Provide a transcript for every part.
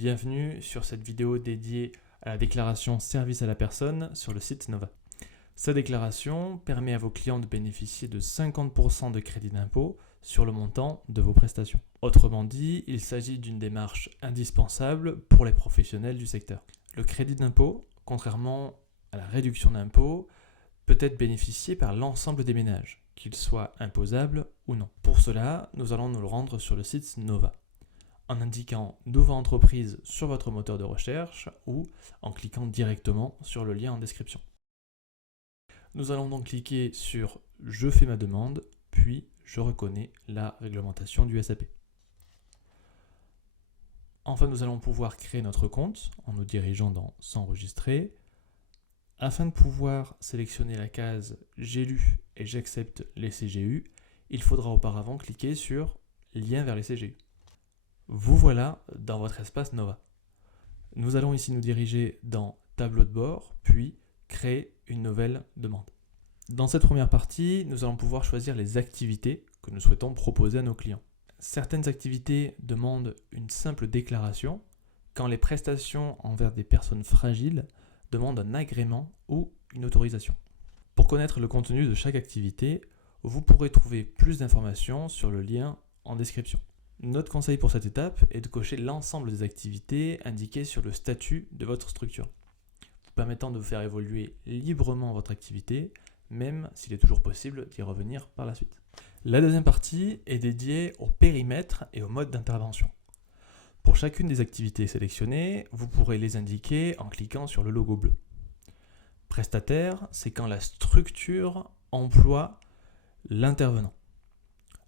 Bienvenue sur cette vidéo dédiée à la déclaration service à la personne sur le site Nova. Cette déclaration permet à vos clients de bénéficier de 50% de crédit d'impôt sur le montant de vos prestations. Autrement dit, il s'agit d'une démarche indispensable pour les professionnels du secteur. Le crédit d'impôt, contrairement à la réduction d'impôt, peut être bénéficié par l'ensemble des ménages, qu'ils soient imposables ou non. Pour cela, nous allons nous rendre sur le site Nova, en indiquant Nova Entreprise sur votre moteur de recherche ou en cliquant directement sur le lien en description. Nous allons donc cliquer sur « Je fais ma demande », puis « Je reconnais la réglementation du SAP ». Enfin, nous allons pouvoir créer notre compte en nous dirigeant dans « S'enregistrer ». Afin de pouvoir sélectionner la case « J'ai lu et j'accepte les CGU », il faudra auparavant cliquer sur « Lien vers les CGU ». Vous voilà dans votre espace Nova. Nous allons ici nous diriger dans Tableau de bord, puis créer une nouvelle demande. Dans cette première partie, nous allons pouvoir choisir les activités que nous souhaitons proposer à nos clients. Certaines activités demandent une simple déclaration, quand les prestations envers des personnes fragiles demandent un agrément ou une autorisation. Pour connaître le contenu de chaque activité, vous pourrez trouver plus d'informations sur le lien en description. Notre conseil pour cette étape est de cocher l'ensemble des activités indiquées sur le statut de votre structure, vous permettant de faire évoluer librement votre activité, même s'il est toujours possible d'y revenir par la suite. La deuxième partie est dédiée au périmètre et au mode d'intervention. Pour chacune des activités sélectionnées, vous pourrez les indiquer en cliquant sur le logo bleu. Prestataire, c'est quand la structure emploie l'intervenant.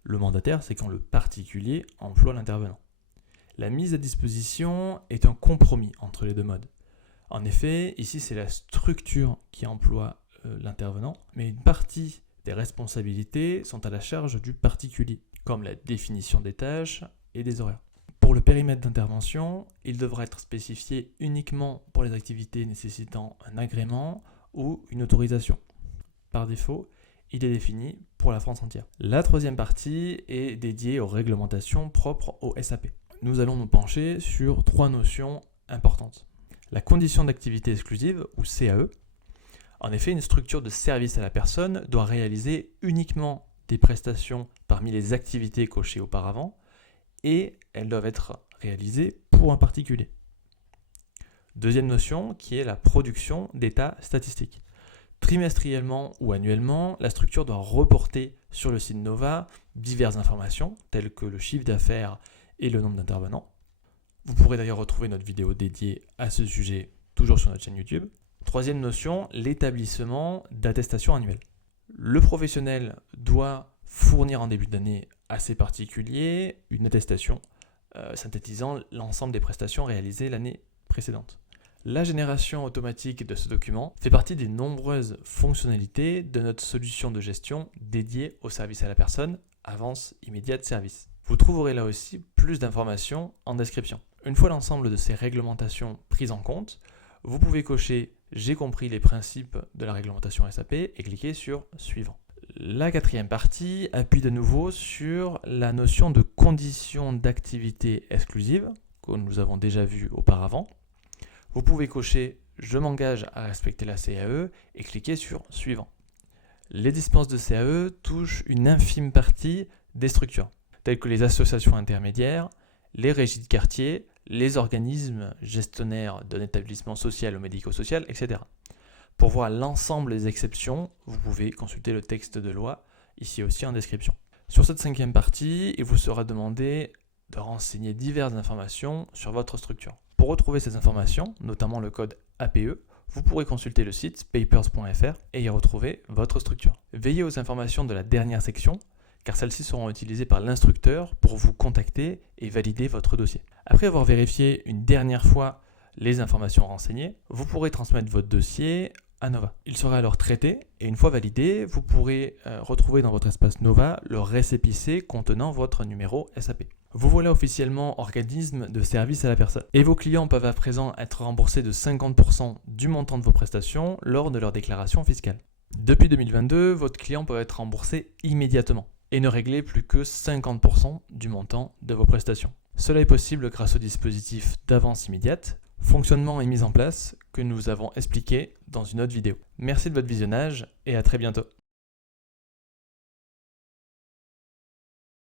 Le mandataire, c'est quand le particulier emploie l'intervenant. La mise à disposition est un compromis entre les deux modes. En effet, ici, c'est la structure qui emploie l'intervenant, mais une partie des responsabilités sont à la charge du particulier, comme la définition des tâches et des horaires. Pour le périmètre d'intervention, il devra être spécifié uniquement pour les activités nécessitant un agrément ou une autorisation. Par défaut, il est défini pour la France entière. La troisième partie est dédiée aux réglementations propres au SAP. Nous allons nous pencher sur trois notions importantes. La condition d'activité exclusive, ou CAE. En effet, une structure de service à la personne doit réaliser uniquement des prestations parmi les activités cochées auparavant et elles doivent être réalisées pour un particulier. Deuxième notion qui est la production d'états statistiques. Trimestriellement ou annuellement, la structure doit reporter sur le site Nova diverses informations telles que le chiffre d'affaires et le nombre d'intervenants. Vous pourrez d'ailleurs retrouver notre vidéo dédiée à ce sujet toujours sur notre chaîne YouTube. Troisième notion, l'établissement d'attestations annuelles. Le professionnel doit fournir en début d'année à ses particuliers une attestation synthétisant l'ensemble des prestations réalisées l'année précédente. La génération automatique de ce document fait partie des nombreuses fonctionnalités de notre solution de gestion dédiée au service à la personne, Avance immédiate service. Vous trouverez là aussi plus d'informations en description. Une fois l'ensemble de ces réglementations prises en compte, vous pouvez cocher « J'ai compris les principes de la réglementation SAP » et cliquer sur « Suivant ». La quatrième partie appuie de nouveau sur la notion de conditions d'activité exclusive que nous avons déjà vu auparavant. Vous pouvez cocher « Je m'engage à respecter la CAE » et cliquer sur « Suivant ». Les dispenses de CAE touchent une infime partie des structures, telles que les associations intermédiaires, les régies de quartier, les organismes gestionnaires d'un établissement social ou médico-social, etc. Pour voir l'ensemble des exceptions, vous pouvez consulter le texte de loi, ici aussi en description. Sur cette cinquième partie, il vous sera demandé de renseigner diverses informations sur votre structure. Pour retrouver ces informations, notamment le code APE, vous pourrez consulter le site papers.fr et y retrouver votre structure. Veillez aux informations de la dernière section, car celles-ci seront utilisées par l'instructeur pour vous contacter et valider votre dossier. Après avoir vérifié une dernière fois les informations renseignées, vous pourrez transmettre votre dossier à Nova. Il sera alors traité et une fois validé, vous pourrez retrouver dans votre espace Nova le récépissé contenant votre numéro SAP. Vous voilà officiellement organisme de service à la personne. Et vos clients peuvent à présent être remboursés de 50% du montant de vos prestations lors de leur déclaration fiscale. Depuis 2022, votre client peut être remboursé immédiatement et ne régler plus que 50% du montant de vos prestations. Cela est possible grâce au dispositif d'avance immédiate, fonctionnement et mise en place que nous vous avons expliqué dans une autre vidéo. Merci de votre visionnage et à très bientôt.